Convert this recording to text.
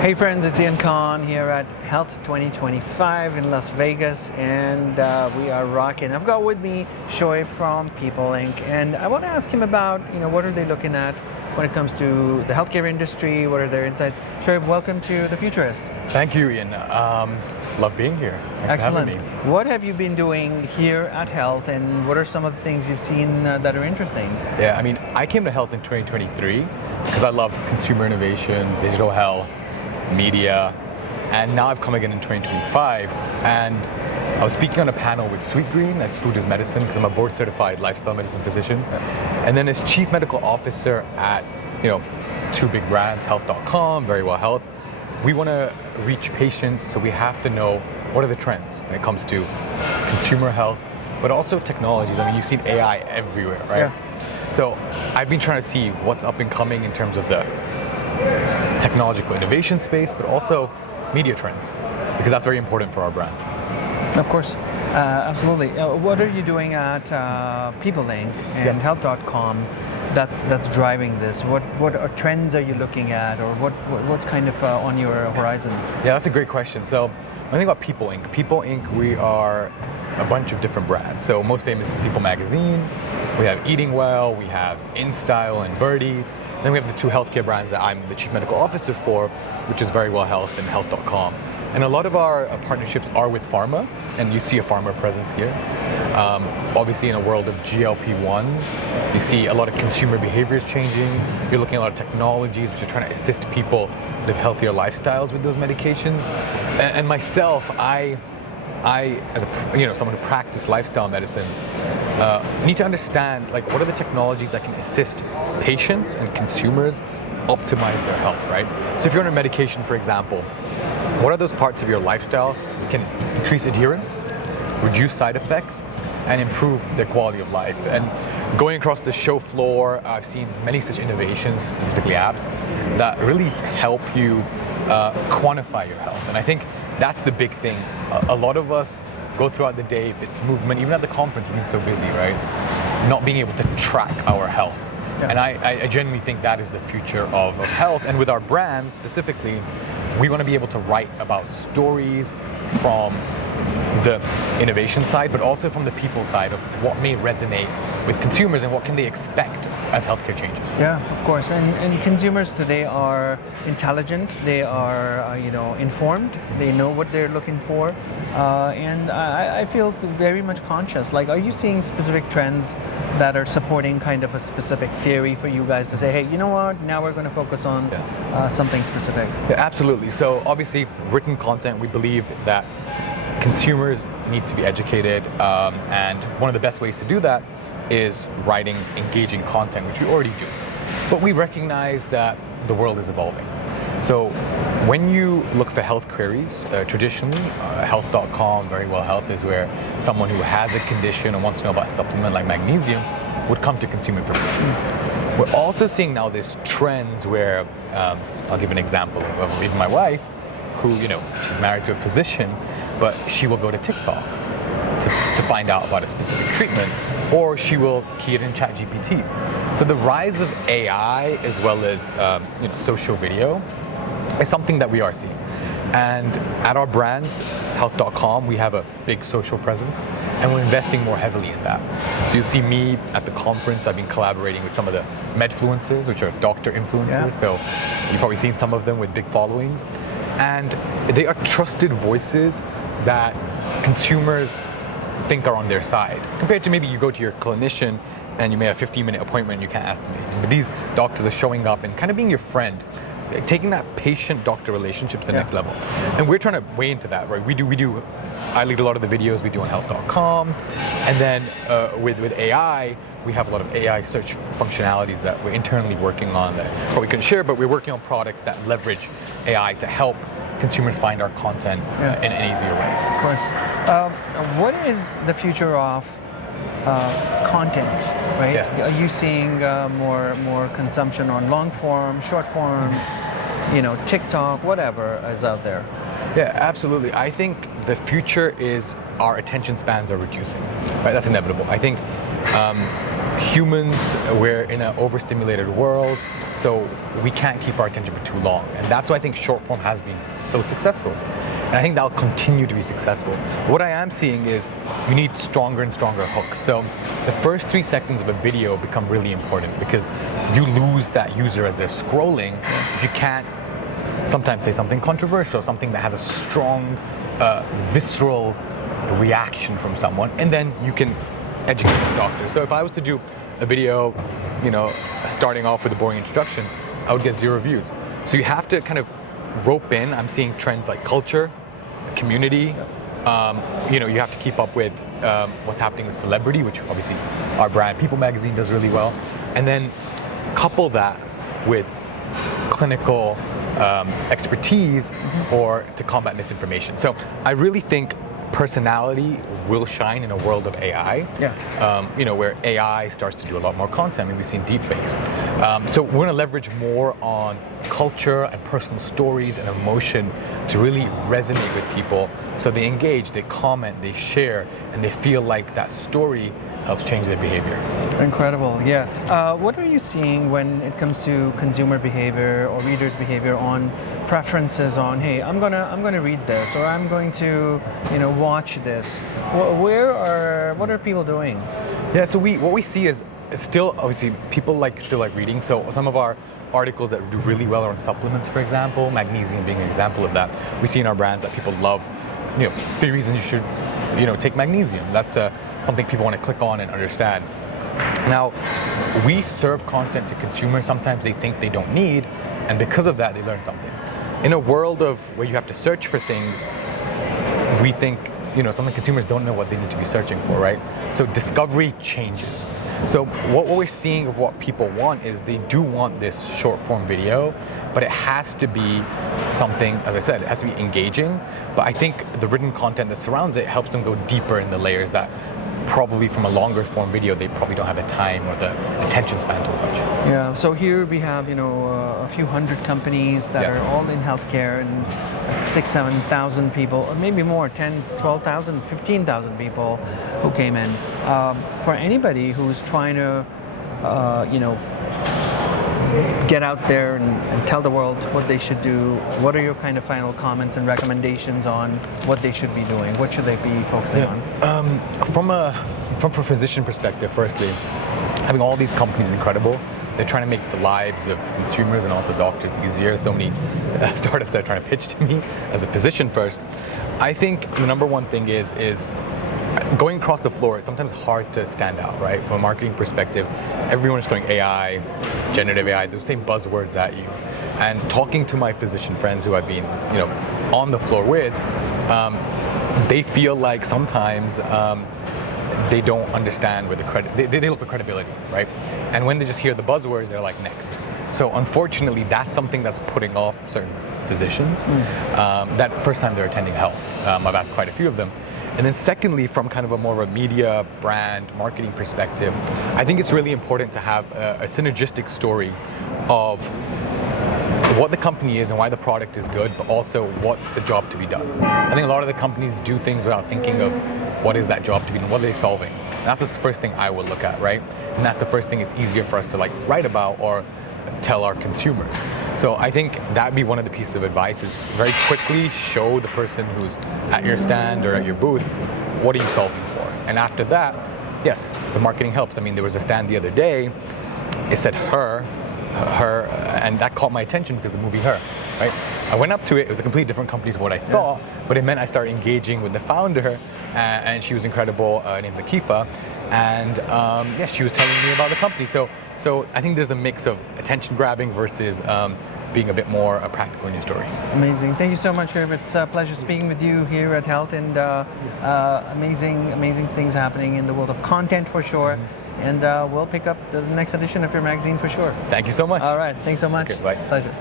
Hey friends, it's Ian Khan here at Health 2025 in Las Vegas, and we are rocking. I've got with me Sohaib from People.Inc, and I want to ask him about, what are they looking at when it comes to the healthcare industry, what are their insights. Sohaib, welcome to the Futurist. Thank you, Ian. Love being here. Thanks Excellent. for having me. What have you been doing here at Health, and what are some of the things you've seen that are interesting? Yeah, I came to Health in 2023 because I love consumer innovation, digital health, media, and now I've come again in 2025, and I was speaking on a panel with Sweetgreen as Food is Medicine because I'm a board certified lifestyle medicine physician, and then as chief medical officer at two big brands, Health.com, Very Well Health. We want to reach patients, so we have to know what are the trends when it comes to consumer health, but also technologies. You've seen AI everywhere, right? Yeah. So I've been trying to see what's up and coming in terms of the technological innovation space, but also media trends, because that's very important for our brands. Of course, absolutely. What are you doing at People.Inc and Health.com that's driving this? What trends are you looking at, or what's kind of on your horizon? Yeah, that's a great question. So when I think about People.Inc, People.Inc, we are a bunch of different brands. So most famous is People Magazine. We have Eating Well, we have InStyle and Birdie. Then we have the two healthcare brands that I'm the chief medical officer for, which is Very Well Health and Health.com. And a lot of our partnerships are with pharma, and you see a pharma presence here. Obviously, in a world of GLP-1s, you see a lot of consumer behaviors changing. You're looking at a lot of technologies which are trying to assist people live healthier lifestyles with those medications. And myself, I as someone who practiced lifestyle medicine, need to understand what are the technologies that can assist patients and consumers optimize their health, right? So if you're on a medication, for example, what are those parts of your lifestyle that can increase adherence, reduce side effects, and improve their quality of life? And going across the show floor, I've seen many such innovations, specifically apps, that really help you quantify your health. And I think that's the big thing. A lot of us go throughout the day, if it's movement, even at the conference, we've been so busy, right? Not being able to track our health. Yeah. And I genuinely think that is the future of health. And with our brand specifically, we want to be able to write about stories from the innovation side, but also from the people side of what may resonate with consumers and what can they expect as healthcare changes. Yeah, of course. And consumers today are intelligent. They are, informed. They know what they're looking for, and I feel very much conscious. Are you seeing specific trends that are supporting kind of a specific theory for you guys to say, hey, you know what? Now we're going to focus on something specific. Yeah, absolutely. So obviously, written content. We believe that consumers need to be educated, and one of the best ways to do that is writing engaging content, which we already do. But we recognize that the world is evolving. So when you look for health queries, traditionally, Health.com, Very Well Health is where someone who has a condition and wants to know about a supplement like magnesium would come to consume information. We're also seeing now this trends where, I'll give an example of even my wife, who, she's married to a physician, but she will go to TikTok to find out about a specific treatment, or she will key it in ChatGPT. So the rise of AI as well as social video is something that we are seeing. And at our brands, Health.com, we have a big social presence, and we're investing more heavily in that. So you'll see me at the conference. I've been collaborating with some of the medfluencers, which are doctor influencers. Yeah. So you've probably seen some of them with big followings. And they are trusted voices that consumers think are on their side, compared to maybe you go to your clinician and you may have a 15-minute appointment and you can't ask them anything. But these doctors are showing up and kind of being your friend, taking that patient-doctor relationship to the next level. And we're trying to weigh into that, right? I lead a lot of the videos we do on Health.com, and then with AI, we have a lot of AI search functionalities that we're internally working on that probably couldn't share, but we're working on products that leverage AI to help consumers find our content in an easier way. Of course. What is the future of content, right? Yeah. Are you seeing more consumption on long form, short form, TikTok, whatever is out there? Yeah, absolutely. I think the future is our attention spans are reducing, right? That's inevitable. I think humans, we're in an overstimulated world, so we can't keep our attention for too long. And that's why I think short form has been so successful. And I think that'll continue to be successful. What I am seeing is you need stronger and stronger hooks. So the first 3 seconds of a video become really important because you lose that user as they're scrolling if you can't sometimes say something controversial, something that has a strong, visceral reaction from someone, and then you can educate the doctor. So if I was to do a video, starting off with a boring introduction, I would get 0 views. So you have to kind of rope in. I'm seeing trends like culture, community. You have to keep up with what's happening with celebrity, which obviously our brand People magazine does really well, and then couple that with clinical expertise or to combat misinformation. So I really think personality will shine in a world of AI. Where AI starts to do a lot more content. I mean, we've seen deepfakes. So we're going to leverage more on culture and personal stories and emotion to really resonate with people. So they engage, they comment, they share, and they feel like that story helps change their behavior. Incredible, yeah. What are you seeing when it comes to consumer behavior or readers' behavior on preferences on, hey, I'm gonna read this, or I'm going to, watch this? What are people doing? Yeah, so what we see is still obviously people still like reading. So some of our articles that do really well are on supplements, for example, magnesium being an example of that. We see in our brands that people love, 3 reasons you should, take magnesium. That's something people want to click on and understand. Now, we serve content to consumers sometimes they think they don't need, and because of that, they learn something. In a world of where you have to search for things, we think, some consumers don't know what they need to be searching for, right? So discovery changes. So what we're seeing of what people want is they do want this short form video, but it has to be something, as I said, it has to be engaging. But I think the written content that surrounds it helps them go deeper in the layers that probably from a longer form video, they probably don't have the time or the attention span to watch. Yeah, so here we have, a few hundred companies that are all in healthcare, and 6,000, 7,000 people, or maybe more, 10, 12,000, 15,000 people who came in. For anybody who's trying to, get out there and tell the world what they should do, what are your kind of final comments and recommendations on what they should be doing? What should they be focusing on? From a physician perspective, firstly, having all these companies is incredible. They're trying to make the lives of consumers and also doctors easier. So many startups that are trying to pitch to me as a physician first. I think the number one thing is going across the floor. It's sometimes hard to stand out, right? From a marketing perspective, everyone is throwing AI, generative AI, those same buzzwords at you. And talking to my physician friends who I've been, on the floor with, they feel like sometimes they don't understand where they look for credibility, right? And when they just hear the buzzwords, they're like, next. So unfortunately, that's something that's putting off certain physicians. That first time they're attending health. I've asked quite a few of them. And then secondly, from kind of a more of a media, brand, marketing perspective, I think it's really important to have a synergistic story of what the company is and why the product is good, but also what's the job to be done. I think a lot of the companies do things without thinking of what is that job to be done, what are they solving. And that's the first thing I will look at, right? And that's the first thing it's easier for us to write about or tell our consumers. So I think that'd be one of the pieces of advice is very quickly show the person who's at your stand or at your booth, what are you solving for? And after that, yes, the marketing helps. I mean, there was a stand the other day, it said her, and that caught my attention because of the movie Her, right? I went up to it, it was a completely different company to what I thought, but it meant I started engaging with the founder, and she was incredible, her name's Akifa, and she was telling me about the company. So I think there's a mix of attention grabbing versus being a bit more practical in your story. Amazing. Thank you so much, Herb. It's a pleasure speaking with you here at Health, and amazing things happening in the world of content for sure. And we'll pick up the next edition of your magazine for sure. Thank you so much. All right. Thanks so much. Okay, bye. Pleasure.